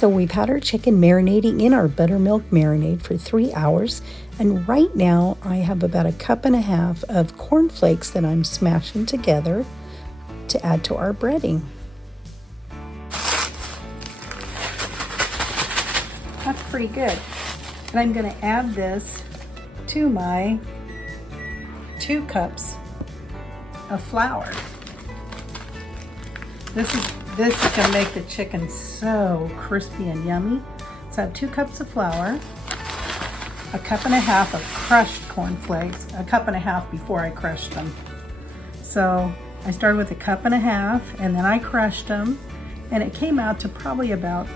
So we've had our chicken marinating in our buttermilk marinade for 3 hours. And right now I have about 1.5 cups of cornflakes that I'm smashing together to add to our breading. That's pretty good. And I'm going to add this to my 2 cups of flour. This is going to make the chicken so crispy and yummy. So I have 2 cups of flour, 1.5 cups of crushed cornflakes, 1.5 cups before I crushed them. So I started with 1.5 cups and then I crushed them, and it came out to probably about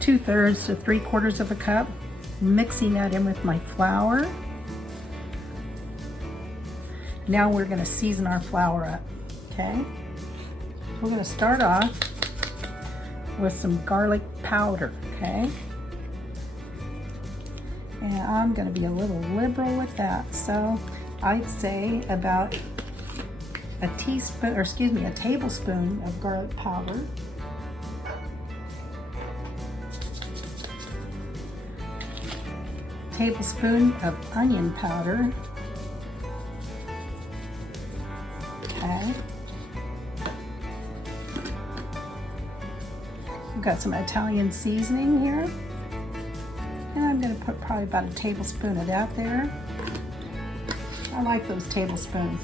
2/3 to 3/4 of a cup. Mixing that in with my flour. Now we're going to season our flour up, okay? We're going to start off with some garlic powder, okay? And I'm going to be a little liberal with that. So I'd say about a tablespoon of garlic powder. Tablespoon of onion powder. Okay. We've got some Italian seasoning here. And I'm going to put probably about a tablespoon of that there. I like those tablespoons.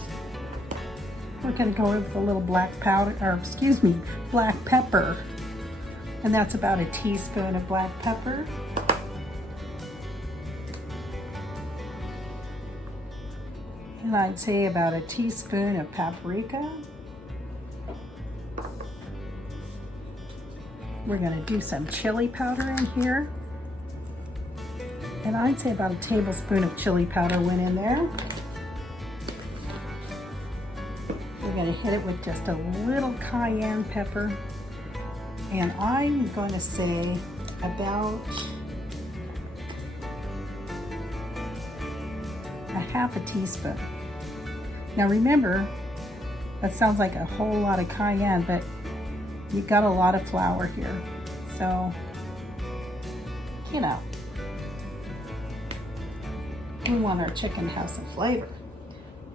We're going to go with a little black pepper. And that's about a teaspoon of black pepper. And I'd say about a teaspoon of paprika. We're going to do some chili powder in here. And I'd say about a tablespoon of chili powder went in there. We're going to hit it with just a little cayenne pepper. And I'm going to say about a 1/2 teaspoon. Now remember, that sounds like a whole lot of cayenne, but you've got a lot of flour here. So, you know, we want our chicken to have some flavor.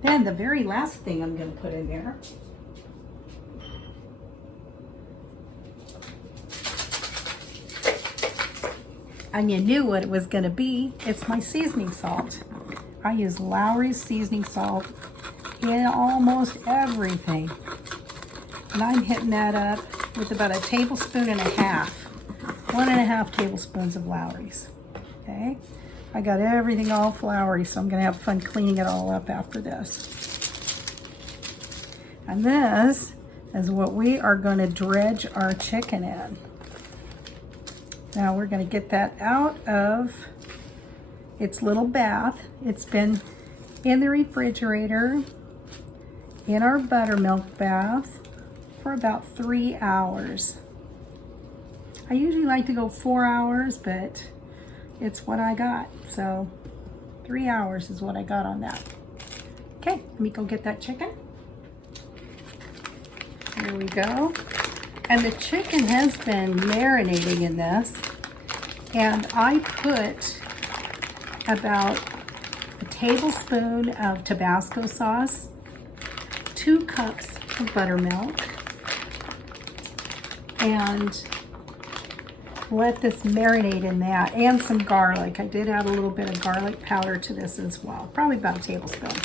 Then the very last thing I'm going to put in there and you knew what it was going to be. It's my seasoning salt. I use Lowry's seasoning salt in almost everything. And I'm hitting that up with about 1.5 tablespoons. 1.5 tablespoons of Lowry's. Okay? I got everything all floury, so I'm going to have fun cleaning it all up after this. And this is what we are going to dredge our chicken in. Now we're going to get that out of its little bath. It's been in the refrigerator in our buttermilk bath for about 3 hours. I usually like to go 4 hours, but it's what I got. So 3 hours is what I got on that. Okay, let me go get that chicken. Here we go. And the chicken has been marinating in this. And I put about a tablespoon of Tabasco sauce, 2 cups of buttermilk, and let this marinate in that, and some garlic. I did add a little bit of garlic powder to this as well, probably about a tablespoon.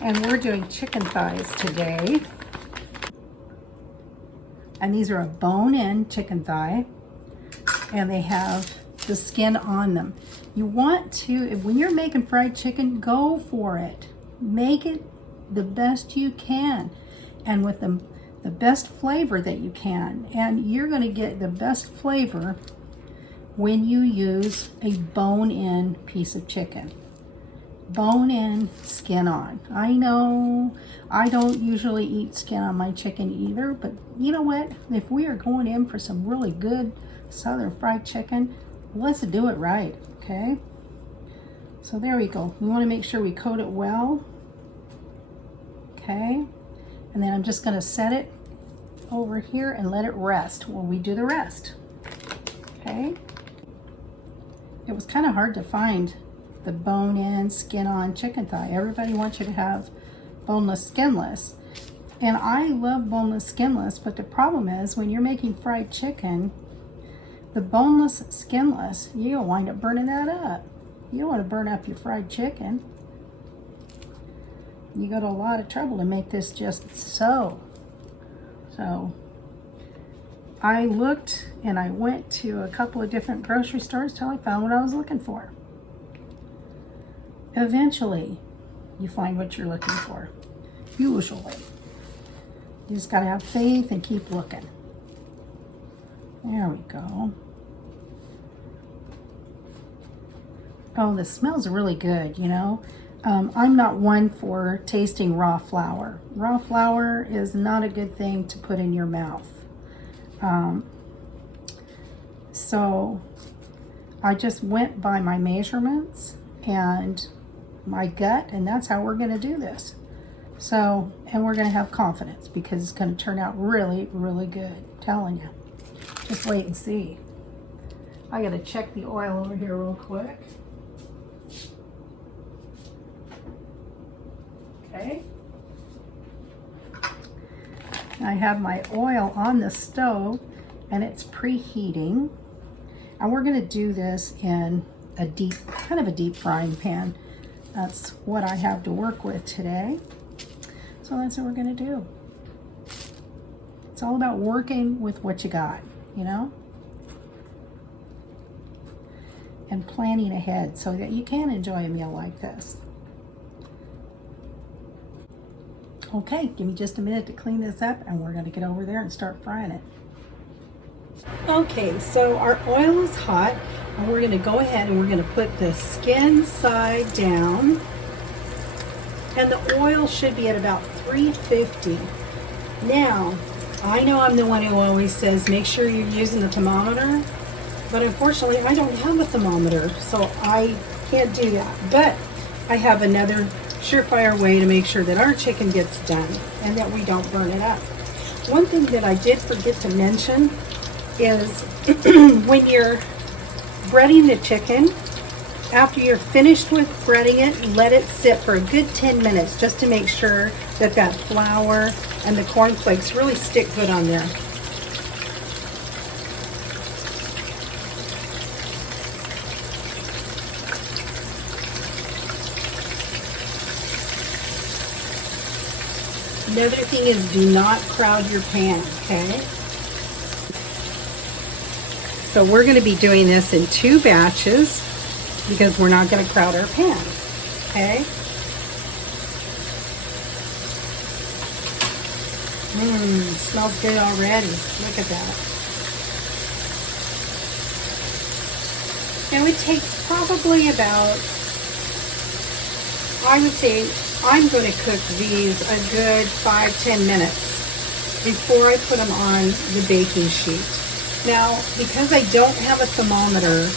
And we're doing chicken thighs today. And these are a bone-in chicken thigh, and they have the skin on them. You want to, when you're making fried chicken, go for it. Make it the best you can, and with the best flavor that you can. And you're going to get the best flavor when you use a bone-in piece of chicken. Bone-in, skin on. I know I don't usually eat skin on my chicken either, but you know what? If we are going in for some really good southern fried chicken, let's do it right, okay? So there we go. We want to make sure we coat it well. Okay, and then I'm just going to set it over here and let it rest while we do the rest. okay? It was kind of hard to find the bone-in, skin-on chicken thigh. Everybody wants you to have boneless, skinless. And I love boneless, skinless, but the problem is when you're making fried chicken, the boneless, skinless, you'll wind up burning that up. You don't want to burn up your fried chicken. You go to a lot of trouble to make this just so. So I looked and I went to a couple of different grocery stores till I found what I was looking for. Eventually, you find what you're looking for. Usually. You just gotta have faith and keep looking. There we go. Oh, this smells really good, you know. I'm not one for tasting raw flour. Raw flour is not a good thing to put in your mouth. So I just went by my measurements and my gut, and that's how we're going to do this. So, and we're going to have confidence because it's going to turn out really, really good. I'm telling you. Just wait and see. I got to check the oil over here real quick. Okay. I have my oil on the stove and it's preheating. And we're going to do this in a deep, kind of a deep frying pan. That's what I have to work with today. So that's what we're going to do. It's all about working with what you got, you know? And planning ahead so that you can enjoy a meal like this. Okay, give me just a minute to clean this up and we're going to get over there and start frying it. Okay, so our oil is hot and we're going to go ahead and we're going to put the skin side down. And the oil should be at about 350. Now, I know I'm the one who always says make sure you're using the thermometer, but unfortunately I don't have a thermometer, so I can't do that. But I have another surefire way to make sure that our chicken gets done and that we don't burn it up. One thing that I did forget to mention is when you're breading the chicken, after you're finished with breading it, let it sit for a good 10 minutes just to make sure that that flour and the cornflakes really stick good on there. Another thing is do not crowd your pan, okay? So we're going to be doing this in 2 batches because we're not going to crowd our pan, okay? Smells good already. Look at that. Now it takes probably about, I would say, I'm going to cook these a good 5-10 minutes before I put them on the baking sheet. Now, because I don't have a thermometer,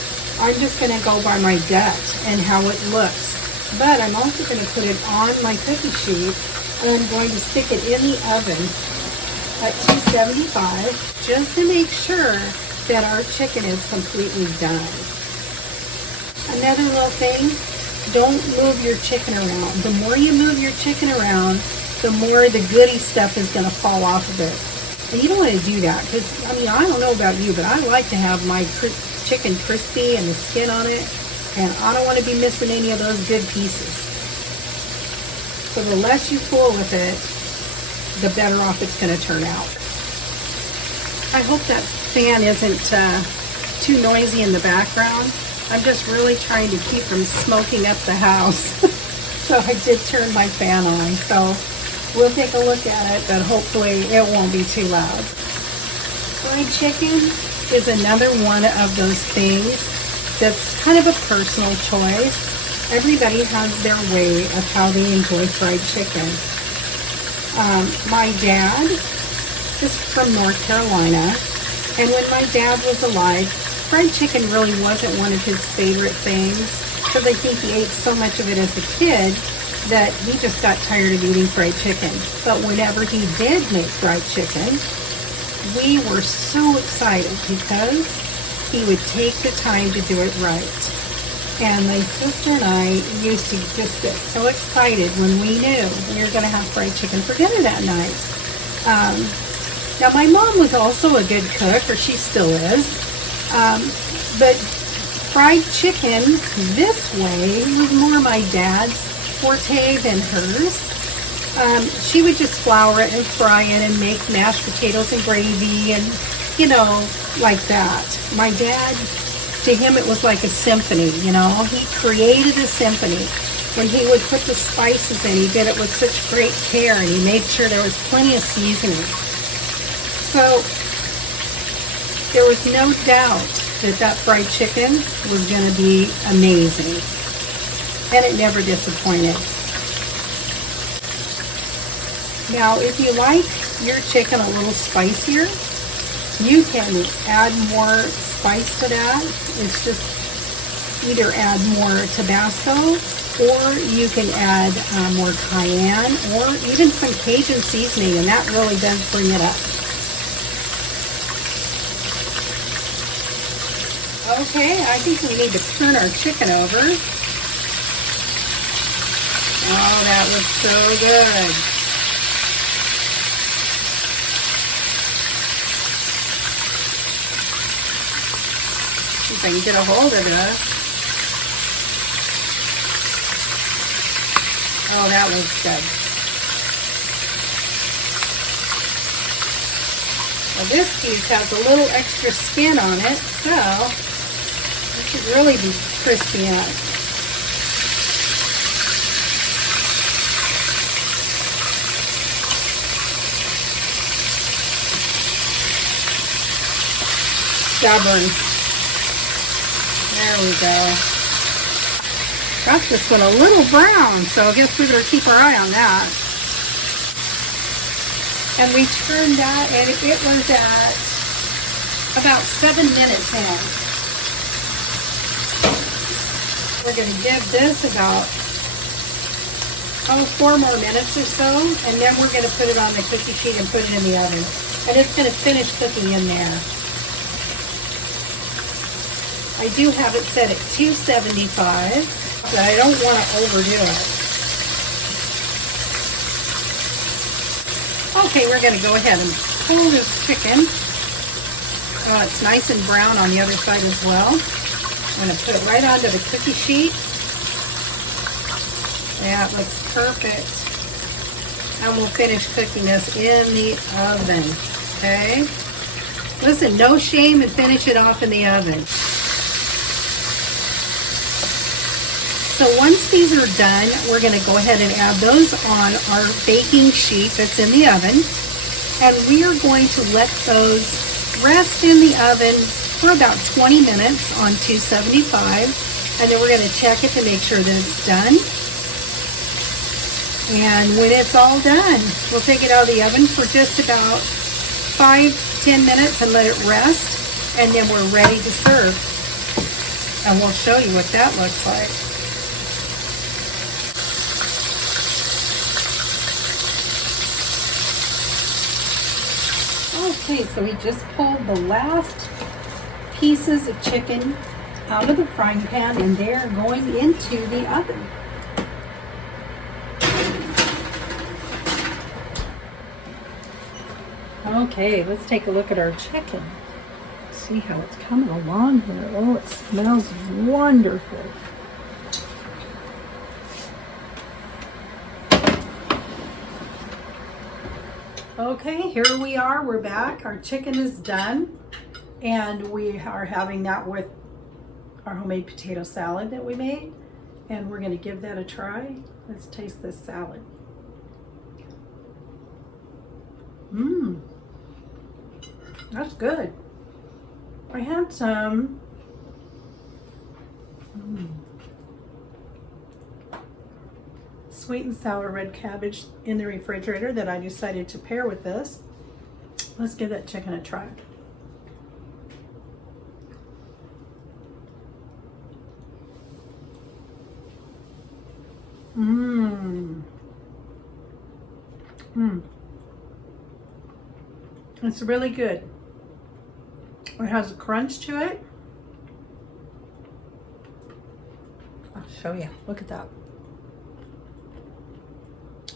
I'm just going to go by my gut and how it looks. But I'm also going to put it on my cookie sheet and I'm going to stick it in the oven at 275 just to make sure that our chicken is completely done. Another little thing, don't move your chicken around. The more you move your chicken around, the more the goody stuff is going to fall off of it. And you don't want to do that because, I mean, I don't know about you, but I like to have my chicken crispy and the skin on it, and I don't want to be missing any of those good pieces. So the less you fool with it, the better off it's going to turn out. I hope that fan isn't too noisy in the background. I'm just really trying to keep from smoking up the house. So I did turn my fan on. So we'll take a look at it, but hopefully it won't be too loud. Fried chicken is another one of those things that's kind of a personal choice. Everybody has their way of how they enjoy fried chicken. My dad is from North Carolina, and when my dad was alive, fried chicken really wasn't one of his favorite things because I think he ate so much of it as a kid that he just got tired of eating fried chicken. But whenever he did make fried chicken, we were so excited because he would take the time to do it right. And my sister and I used to just get so excited when we knew we were going to have fried chicken for dinner that night. Now my mom was also a good cook, or she still is, but fried chicken this way was more my dad's forte than hers. She would just flour it and fry it and make mashed potatoes and gravy and, you know, like that. My dad, to him it was like a symphony, you know. He created a symphony. When he would put the spices in, he did it with such great care, and he made sure there was plenty of seasoning. So there was no doubt that that fried chicken was going to be amazing. And it never disappointed. Now, if you like your chicken a little spicier, you can add more spice to that. It's just either add more Tabasco, or you can add more cayenne, or even some Cajun seasoning, and that really does bring it up. Okay, I think we need to turn our chicken over. Oh, that looks so good. See if I can get a hold of this. Oh, that looks good. Well, this piece has a little extra skin on it, so it should really be crispy up. Stubborn. There we go. Got this one a little brown, so I guess we better keep our eye on that. And we turned that, and it was at about 7 minutes in. We're going to give this about 4 more minutes or so, and then we're going to put it on the cookie sheet and put it in the oven. And it's going to finish cooking in there. I do have it set at 275. But I don't want to overdo it. Okay, we're going to go ahead and pull this chicken. Oh, it's nice and brown on the other side as well. I'm going to put it right onto the cookie sheet. Yeah, it looks perfect. And we'll finish cooking this in the oven. Okay? Listen, no shame, and finish it off in the oven. So once these are done, we're going to go ahead and add those on our baking sheet that's in the oven. And we are going to let those rest in the oven for about 20 minutes on 275. And then we're going to check it to make sure that it's done. And when it's all done, we'll take it out of the oven for just about 5-10 minutes and let it rest. And then we're ready to serve. And we'll show you what that looks like. Okay, so we just pulled the last pieces of chicken out of the frying pan, and they're going into the oven. Okay, let's take a look at our chicken. See how it's coming along here. Oh, it smells wonderful. Okay, here we are. We're back. Our chicken is done, and we are having that with our homemade potato salad that we made, and we're going to give that a try. Let's taste this salad. Mmm, that's good. I had some sweet and sour red cabbage in the refrigerator that I decided to pair with this. Let's give that chicken a try. It's really good. It has a crunch to it. show you. Look at that.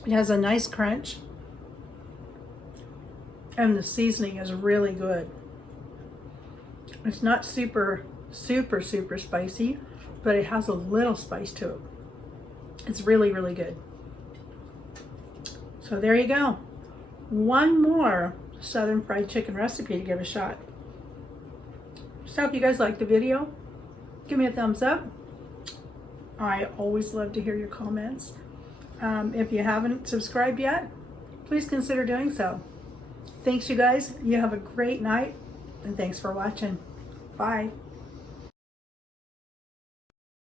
It has a nice crunch. And the seasoning is really good. It's not super spicy, but it has a little spice to it. It's really, really good. So there you go. One more Southern fried chicken recipe to give a shot. So if you guys like the video, give me a thumbs up. I always love to hear your comments. If you haven't subscribed yet, please consider doing so. Thanks, you guys. You have a great night, and thanks for watching. Bye.